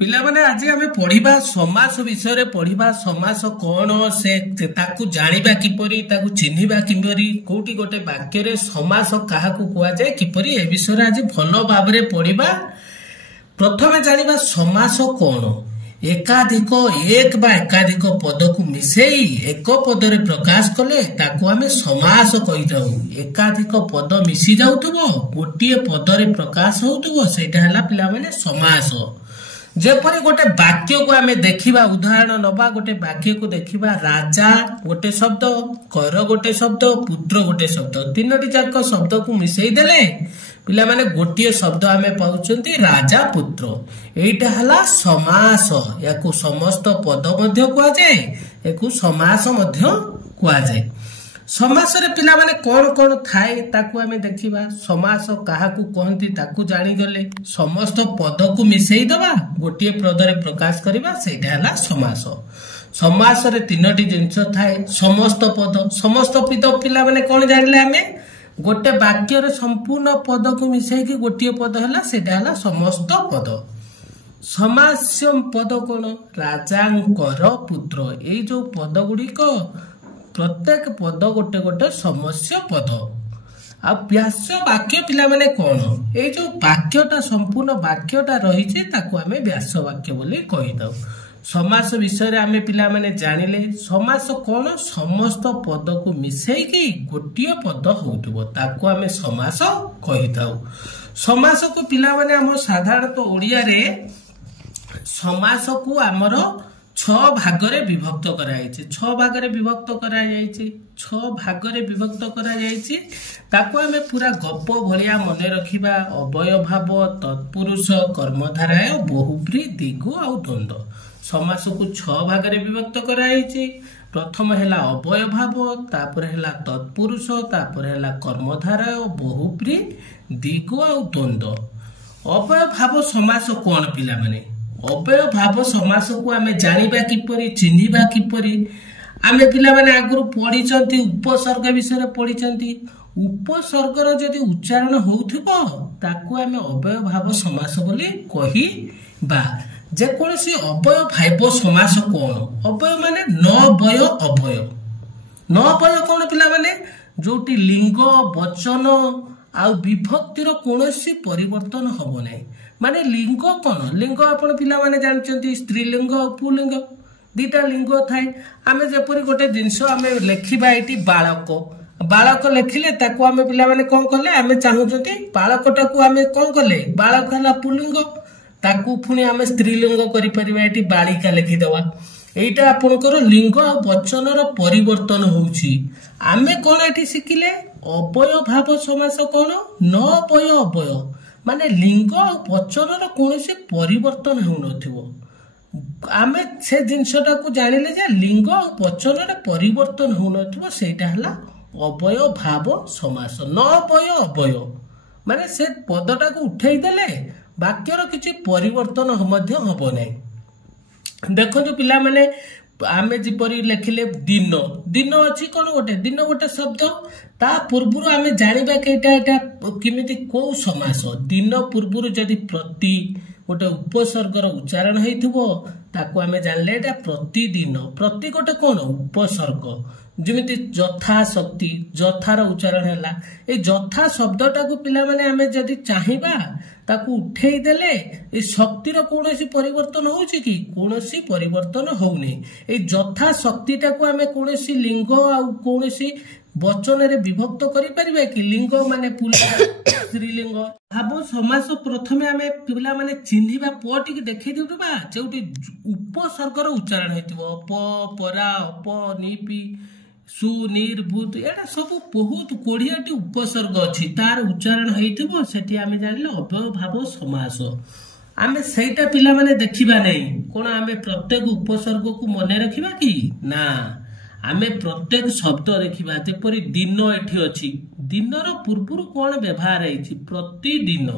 पिला माने आज आम पढ़ा समास विषय पढ़ा समास कौन से जाना किपरि चिन्हवा किपरि कोटि गोटे वाक्य समास क्या कहुए किपरि ए विषय आज भल भाव पढ़ा। प्रथम जाना समास कौन एकाधिक एक बा एकाधिक पद को मिसेई एक पदरे प्रकाश कले ताकू आमे समास कहिथाउ। एकाधिक पद मिसी जाउथबो गोटे पदरे प्रकाश होउथबो सेटा हला पिला माने समास। जेपरि गोटे वाक्य को आमे देखिबा उदाहरण नबा गोटे वाक्य को देखिबा राजा गोटे शब्द कर गोटे शब्द पुत्र गोटे शब्द तीनोटी जाक शब्द को मिसेई देले पिला माने गोटे शब्द आमे पाउचंती राजा पुत्र। एटा हला समास। याकू समस्त पद मध्य कुआ जाए याकू समास मध्य कुआ जाए। समास रे पिला माने कौन कौन थाए ताकू आमे देखिबा। समास काहाकू कहंती ताकू जानी गले समस्त पद को मिसेई दबा गोटे पदरे प्रकाश करिबा सेटा हला समास। समास रे तीनोटी जिंस थाए समस्त पद समस्त पद पिला माने कौन जानिले आमे गोटे वाक्य रे संपूर्ण पद को मिसेई कि गोटे पद हला सेटा हला समस्त पद। समास्यम पद कौन राजांकर पुत्र ए जो पद गुड़िक प्रत्येक पद गोटे गोटे समस्या पद। आ व्यास वाक्य पिला माने कौन ए जो वाक्यटा संपूर्ण वाक्यटा रही ताकू आमे व्यास वाक्य बोली कहि दउ। समास विषय आमे पिला माने जानिले समास कौन समस्त पद को मिसेई कि गोटे पद होउतबो ताकू आमे समास कहि दउ। समास को पिला माने हम साधारणतः ओडिया रे समास को आमर 6 भागरे विभक्त कराइछि। 6 भागरे विभक्त कराइछि। 6 भागरे विभक्त कराइछि ताको आमे पूरा गप भलिया मने रखिबा। अवय भाव तत्पुरुष कर्मधारय बहुब्री दिगु आ द्वंद्व। समास को 6 भागरे विभक्त कराइछि। प्रथम हेला अवय भाव तापर हेला तत्पुरुष तापर हेला कर्मधारय बहुब्री दिगु आ द्वंद्व। अवय भाव समास कोन पिला माने अवय भाव समास को आमे जानिबा किपरि चिन्हिबा किपरि आमे पिला माने आगुरु पढिचंती उपसर्ग विषय पढिचंती। उपसर्गर जदि उच्चारण होउथिबो ताकू आमे अवय भाव समास बोली कहिबा। जे कोनसी अवय भाव समास कोन अवय माने न वय अवय। न वय कोन पिला माने जोटी लिंग वचन आ विभक्तिर कोनसी परिवर्तन हबो नै। माने लिंग कौन लिंग आपण पिला माने जानचंती स्त्रीलिंग पुलिंग दीटा लिंग थाए। आमे जेपरि गोटे जिंस आमे लेखिबा एटी बालक बालक लेखिले ताको आमे पिला माने कोन कले आमे चाहुचंती बालकटा को आमे कोन कले बालक हला पुलिंग ताकू पुनी आमे स्त्रीलिंग करि परिबा एटी बालिका लेखि देवा। एटा आपनकर लिंग आ वचनर परिवर्तन होउची। आमे कोन एटी सिखिले अवय भाव समास कोन न वय अवय माने लिंग और वचन कौन से परिवर्तन हो आमे से जिनसटा को जानिले जे लिंग और वचन परिवर्तन हो सेटा हला अवय भाव समास। न वय अवय माने से पदटा को उठेई देले वाक्यर किछि परिवर्तन मध्य हबो नै। देखो पिला माने आमे जिपरि लेखिले दिन दिन अछि कोन दिन गोटे शब्द ता पूर्वरु आमे जानिबा के एटा किमिति को समास। दिन पूर्वरु जदि प्रति गोटे उपसर्गर उच्चारण हेइथिबो ताको आमे जानले एटा प्रतिदिन। प्रति गोटे कोन उपसर्ग जेमिति जथा शक्ति जथार उच्चारण हैला ए जथा शब्दटा को पिला माने आमे जदि चाहिबा ताकू उठेई देले ए शक्तिर कोनोसी परिवर्तन होउची कि कोनोसी परिवर्तन होउनी। ए जथा शक्तिटा को आमे कोनोसी लिंग आ कोनोसी वचन रे विभक्त करि परिबे कि लिंग माने पुल्लिंग स्त्रीलिंग भाव समास। प्रथमे आमे पिला माने चिन्हिबा पटी के देखै दिउबा जेउटी उपसर्गर उच्चारण हेतिबो प परा अप निपि सु निर्भूत एटा सब बहुत 20टी उपसर्ग अछि तार उच्चारण हेतिबो सेठी आमे जानिले अवय भाव समास। आमे सेटा पिला माने देखिबा नै कोन आमे प्रत्येक उपसर्ग को मने रखिबा कि ना आमे प्रत्येक शब्द देखिबा। जेपरि दिन एठी अछि दिनर पूर्वरु कोन व्यवहार हेछि प्रतिदिन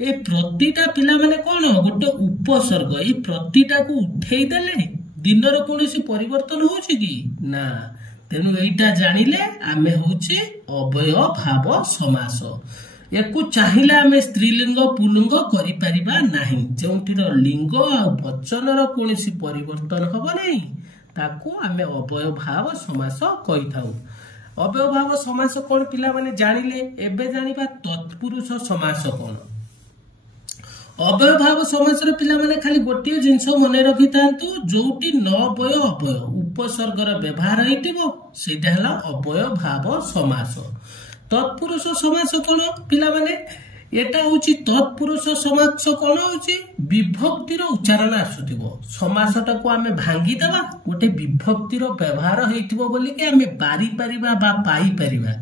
ए प्रतिटा पिला माने कोन गोटे उपसर्ग ए प्रतिटा को उठेई देले दिनर कोनोसी परिवर्तन होछि कि ना। तेनु एटा जानिले आमे होछि अवय भाव समास। ୟାକୁ ଚାହିଁଲେ ଆମେ ସ୍ତ୍ରୀଲିଙ୍ଗ ପୁଲ୍ଲିଙ୍ଗ କରିପାରିବା ନାହିଁ। ଯେଉଁଠିର ଲିଙ୍ଗ ଆଉ ବଚନର କୌଣସି ପରିବର୍ତ୍ତନ ହବ ନାହିଁ ତାକୁ ଆମେ ଅବୟଭାବ ସମାସ କହିଥାଉ। ଅବୟଭାବ ସମାସ କଣ ପିଲାମାନେ ଜାଣିଲେ? ଏବେ ଜାଣିବା ତତ୍ପୁରୁଷ ସମାସ କଣ। ଅବୟଭାବ ସମାସର ପିଲାମାନେ ଖାଲି ଗୋଟିଏ ଜିନିଷ ମନେ ରଖିଥାନ୍ତୁ, ଯୋଉଠି ନ ବୟ ଅବୟ ଉପସର୍ଗର ବ୍ୟବହାର ହେଇଥିବ ସେଇଟା ହେଲା ଅବୟଭାବ ସମାସ। ତତ୍ପୁରୁଷ ସମାସ କଣ ପିଲାମାନେ? এটা হচ্ছে তৎপুরুষ সমাস কোন হচ্ছে বিভক্তির উচ্চারণ আসুথিব। সমাসটাকে আমি ভাঙ্গি দেবা গোটে বিভক্তির ব্যবহার হইতিব বলিকি আমি বারি পারিবা বা পাই পারিবা।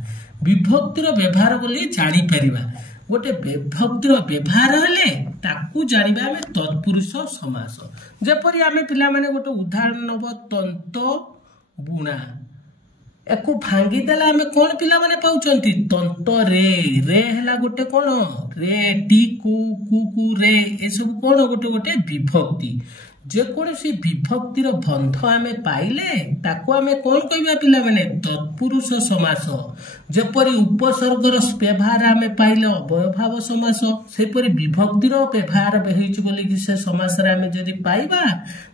বিভক্তির ব্যবহার বলি জানি পারিবা। গোটে বিভক্তির ব্যবহার হলে তাকু জানিবা আমি তৎপুরুষ সমাস। যেপরি আমি পিলা মানে গোটে উদাহরণ নব তন্ত বুଣା। একু ভাঙ্গি দেলা আমি কোন পিলা মানে পাউচন্তি তন্ত রে। রে হেলা গোটে কোন রে টি কু কু কু রে এসব কোন গোটে গোটে বিভক্তি। যেকୌଣସି ବିଭକ୍ତିର ବନ୍ଧ ଆମେ ପାଇଲେ ତାକୁ ଆମେ କଣ କହିବା ପିଲାମାନେ ତତ୍ପୁରୁଷ ସମାସ। ଯେପରି ଉପସର୍ଗର ବ୍ୟବହାର ଆମେ ପାଇଲେ ଅବୟଭାବ ସମାସ, ସେପରି ବିଭକ୍ତିର ବ୍ୟବହାର ହେଇଛି ବୋଲିକି ସେ ସମାସରେ ଆମେ ଯଦି ପାଇବା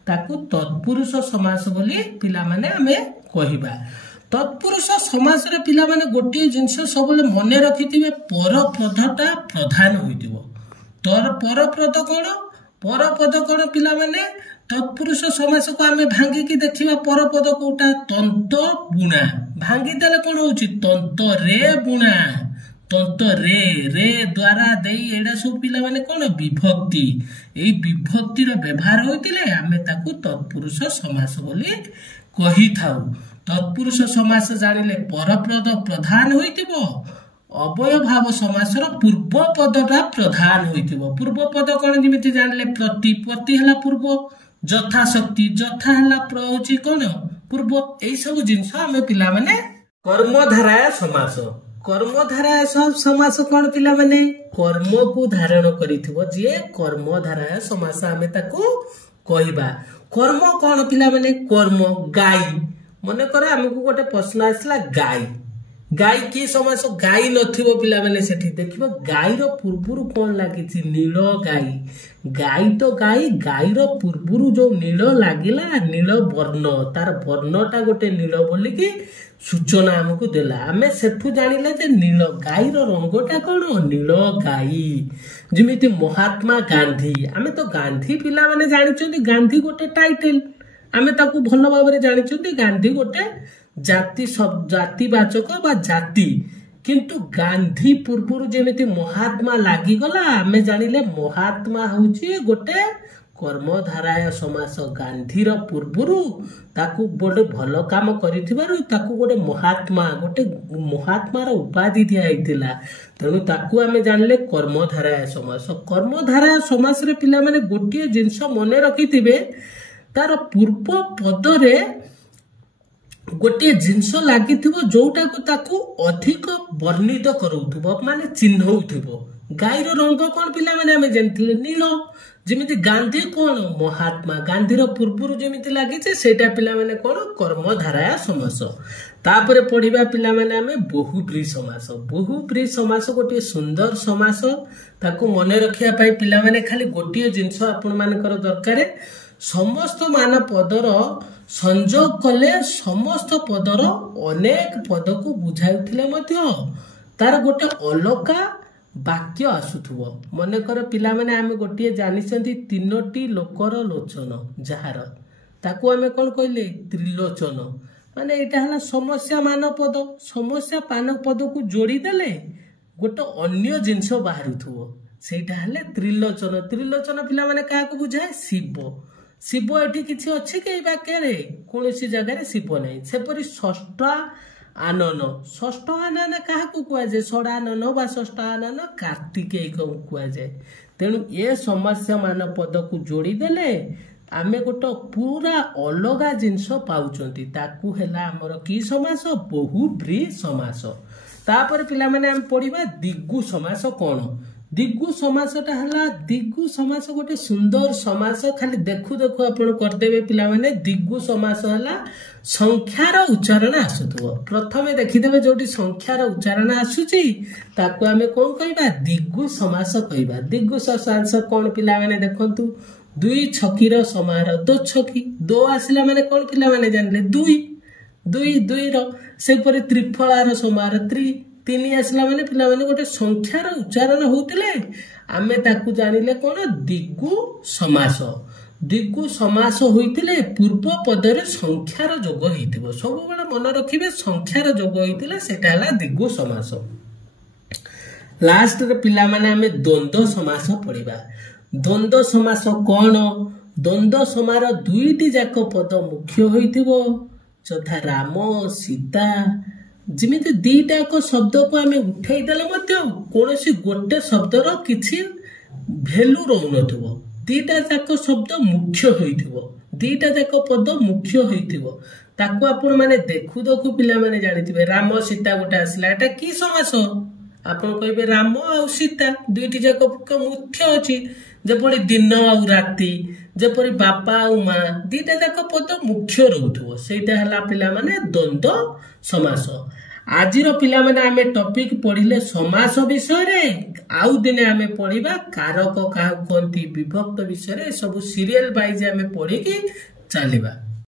ତାକୁ ତତ୍ପୁରୁଷ ସମାସ ବୋଲି ପିଲାମାନେ ଆମେ କହିବା। ତତ୍ପୁରୁଷ ସମାସରେ ପିଲାମାନେ ଗୋଟିଏ ଜିନିଷ ସବୁବେଳେ ମନେ ରଖିଥିବେ, ପରପଦଟା ପ୍ରଧାନ ହୋଇଥିବ। ପରପଦ କଣ? ପରପଦ କଣ ପିଲାମାନେ? ତତ୍ପୁରୁଷ ସମାସକୁ ଆମେ ଭାଙ୍ଗିକି ଦେଖିବା ପରପଦ କୋଉଟା? ତନ୍ତ ବୁଣା। ଭାଙ୍ଗିଦେଲେ କଣ ହଉଛି? ତନ୍ତ ରେ ବୁଣା। ତନ୍ତ ରେ ରେ ଦ୍ଵାରା ଦେଇ ଏଇଟା ସବୁ ପିଲାମାନେ କଣ? ବିଭକ୍ତି। ଏଇ ବିଭକ୍ତିର ବ୍ୟବହାର ହୋଇଥିଲେ ଆମେ ତାକୁ ତତ୍ପୁରୁଷ ସମାସ ବୋଲି କହିଥାଉ। ତତ୍ପୁରୁଷ ସମାସ ଜାଣିଲେ ପରପଦ ପ୍ରଧାନ ହୋଇଥିବ, ଅବୟଭାବ ସମାସର ପୂର୍ବ ପଦଟା ପ୍ରଧାନ ହୋଇଥିବ। ପୂର୍ବ ପଦ କଣ? ଯେମିତି ଜାଣିଲେ ପ୍ରତି। ପ୍ରତି ହେଲା ପୂର୍ବ। ଯଥାଶକ୍ତି। ଯଥା ହେଲା ହଉଛି କଣ? ପୂର୍ବ। ଏଇ ସବୁ ଜିନିଷ ଆମେ ପିଲାମାନେ କର୍ମଧାରାୟ ସମାସ। କର୍ମଧାରାୟ ସମାସ କଣ ପିଲାମାନେ? କର୍ମକୁ ଧାରଣ କରିଥିବ ଯିଏ କର୍ମଧାରାୟ ସମାସ ଆମେ ତାକୁ କହିବା। କର୍ମ କଣ ପିଲାମାନେ? କର୍ମ ଗାଈ। ମନେକର ଆମକୁ ଗୋଟେ ପ୍ରଶ୍ନ ଆସିଲା ଗାଈ। ଗାଈ କି ସମାସ? ଗାଈ ନଥିବ ପିଲାମାନେ ସେଠି ଦେଖିବ ଗାଈର ପୂର୍ବରୁ କଣ ଲାଗିଛି? ନୀଳ ଗାଈ। ଗାଈ ତ ଗାଈ, ଗାଈର ପୂର୍ବରୁ ଯୋଉ ନୀଳ ଲାଗିଲା, ନୀଳ ବର୍ଣ୍ଣ, ତାର ବର୍ଣ୍ଣଟା ଗୋଟେ ନୀଳ ବୋଲିକି ସୂଚନା ଆମକୁ ଦେଲା। ଆମେ ସେଠୁ ଜାଣିଲେ ଯେ ନୀଳ ଗାଈର ରଙ୍ଗଟା କଣ? ନୀଳ ଗାଈ। ଯେମିତି ମହାତ୍ମା ଗାନ୍ଧୀ। ଆମେ ତ ଗାନ୍ଧୀ ପିଲାମାନେ ଜାଣିଛନ୍ତି ଗାନ୍ଧୀ ଗୋଟେ ଟାଇଟେଲ, ଆମେ ତାକୁ ଭଲ ଭାବରେ ଜାଣିଛନ୍ତି ଗାନ୍ଧୀ ଗୋଟେ ଜାତିବାଚକ ବା ଜାତି। କିନ୍ତୁ ଗାନ୍ଧୀ ପୂର୍ବରୁ ଯେମିତି ମହାତ୍ମା ଲାଗିଗଲା ଆମେ ଜାଣିଲେ ମହାତ୍ମା ହଉଛି ଗୋଟେ କର୍ମଧାରାୟ ସମାସ। ଗାନ୍ଧୀର ପୂର୍ବରୁ ତାକୁ ଗୋଟେ ଭଲ କାମ କରିଥିବାରୁ ତାକୁ ଗୋଟେ ମହାତ୍ମାର ଉପାଧି ଦିଆଯାଇଥିଲା, ତେଣୁ ତାକୁ ଆମେ ଜାଣିଲେ କର୍ମଧାରାୟ ସମାସ। କର୍ମଧାରାୟ ସମାସରେ ପିଲାମାନେ ଗୋଟିଏ ଜିନିଷ ମନେ ରଖିଥିବେ, ତାର ପୂର୍ବ ପଦରେ ଗୋଟିଏ ଜିନିଷ ଲାଗିଥିବ ଯୋଉଟାକୁ ତାକୁ ଅଧିକ ବର୍ଣ୍ଣିତ କରୁଥିବ, ମାନେ ଚିହ୍ନଉଥିବ। ଗାଈର ରଙ୍ଗ କଣ ପିଲାମାନେ? ଆମେ ଜାଣିଥିଲେ ନୀଳ। ଯେମିତି ଗାନ୍ଧୀ କଣ? ମହାତ୍ମା। ଗାନ୍ଧୀର ପୂର୍ବରୁ ଯେମିତି ଲାଗିଛି ସେଇଟା ପିଲାମାନେ କଣ? କର୍ମଧାରାୟ ସମାସ। ତାପରେ ପଢିବା ପିଲାମାନେ ଆମେ ବହୁବ୍ରୀହି ସମାସ। ବହୁବ୍ରୀହି ସମାସ ଗୋଟିଏ ସୁନ୍ଦର ସମାସ। ତାକୁ ମନେ ରଖିବା ପାଇଁ ପିଲାମାନେ ଖାଲି ଗୋଟିଏ ଜିନିଷ ଆପଣ ମାନଙ୍କର ଦରକାର, ସମସ୍ତ ମାନ ପଦର ସଂଯୋଗ କଲେ ସମସ୍ତ ପଦର ଅନେକ ପଦକୁ ବୁଝାଉଥିଲେ ମଧ୍ୟ ତାର ଗୋଟେ ଅଲଗା ବାକ୍ୟ ଆସୁଥିବ। ମନେକର ପିଲାମାନେ ଆମେ ଗୋଟିଏ ଜାଣିଛନ୍ତି ତିନୋଟି ଲୋକର ଲୋଚନ, ଯାହାର ତାକୁ ଆମେ କଣ କହିଲେ? ତ୍ରିଲୋଚନ। ମାନେ ଏଇଟା ହେଲା ସମସ୍ୟା ମାନ ପଦ। ସମସ୍ୟା ମାନ ପଦକୁ ଯୋଡ଼ିଦେଲେ ଗୋଟେ ଅନ୍ୟ ଜିନିଷ ବାହାରୁଥିବ, ସେଇଟା ହେଲେ ତ୍ରିଲୋଚନ। ତ୍ରିଲୋଚନ ପିଲାମାନେ କାହାକୁ ବୁଝାଏ? ଶିବ। ଶିବ ଏଠି କିଛି ଅଛି କି ଏଇ ବାକ୍ୟରେ? କୌଣସି ଜାଗାରେ ଶିବ ନାହିଁ। ସେପରି ଷଷ୍ଠ ଆନନ। ଷଷ୍ଠ ଆନନ କାହାକୁ କୁହାଯାଏ? ଷଡ଼ାନନ ବା ଷଷ୍ଠ ଆନନ କାର୍ତ୍ତିକେୟଙ୍କୁ କୁହାଯାଏ। ତେଣୁ ଏ ସମସ୍ୟା ମାନ ପଦକୁ ଯୋଡ଼ିଦେଲେ ଆମେ ଗୋଟେ ପୁରା ଅଲଗା ଜିନିଷ ପାଉଛନ୍ତି, ତାକୁ ହେଲା ଆମର କି ସମାସ? ବହୁବ୍ରୀହି ସମାସ। ତାପରେ ପିଲାମାନେ ଆମେ ପଢିବା ଦ୍ୱିଗୁ ସମାସ କଣ? दिगु समासटा हला दिगु समास गोटे सुंदर समास खाली देखु देखु आपण करदेबे पिला माने दिगु समास हला संख्यार उच्चारण आसुथबो प्रथमे देखिदेबे जोटी संख्यार उच्चारण आसुची ताको आमे कोन कहबा दिगु समास कहबा दिगु समास कोन पिला माने देखंतु दुई छकीर समार दो छकी दो आसिला माने कोन पिला माने जानले दुई दुई दुई रो से परे त्रिफलार समार त्रि तीन आसला माने पिला माने गोटे संख्यार उच्चारण होउतले आमे ताकू जानिले कोन दिगु समास होइतिले पूर्व पदरे संख्यार जोग होइतिबो सब बेला मन रखिबे संख्यार जोग होइतिले सेटा हला दिगु समास लास्ट रे पिला माने आमे द्वंद्व समास पढिबा द्वंद्व समास कोन द्वंद्व समार दुईटी जाक पद मुख्य होइतिबो तथा राम सीता जिमिति दीटा को शब्द को आमे उठाई देले मध्य कोनोसी गोटे शब्दर किछि वैल्यू रहउनथबो दीटा जाक शब्द मुख्य होइथिबो दीटा जाक पद मुख्य होइथिबो ताको आपण माने देखु देखु पिला माने जानिथिबे राम सीता गोटे आसला एटा की समास आपण कहबे राम आ सीता दुईटी जाक मुख्य अछि जेपरि दिन आ राति जेपरि बापा आ मां दीटा जाक पद मुख्य रहउथबो सेटा हला पिला माने द्वंद्व समास आजिर पिला माने आमे टॉपिक पढिले समास विषय रे आउ दिने आमे पढिबा कारक काहु कोंती विभक्त विषय रे सब सीरियल वाइज आमे पढि की चलिबा।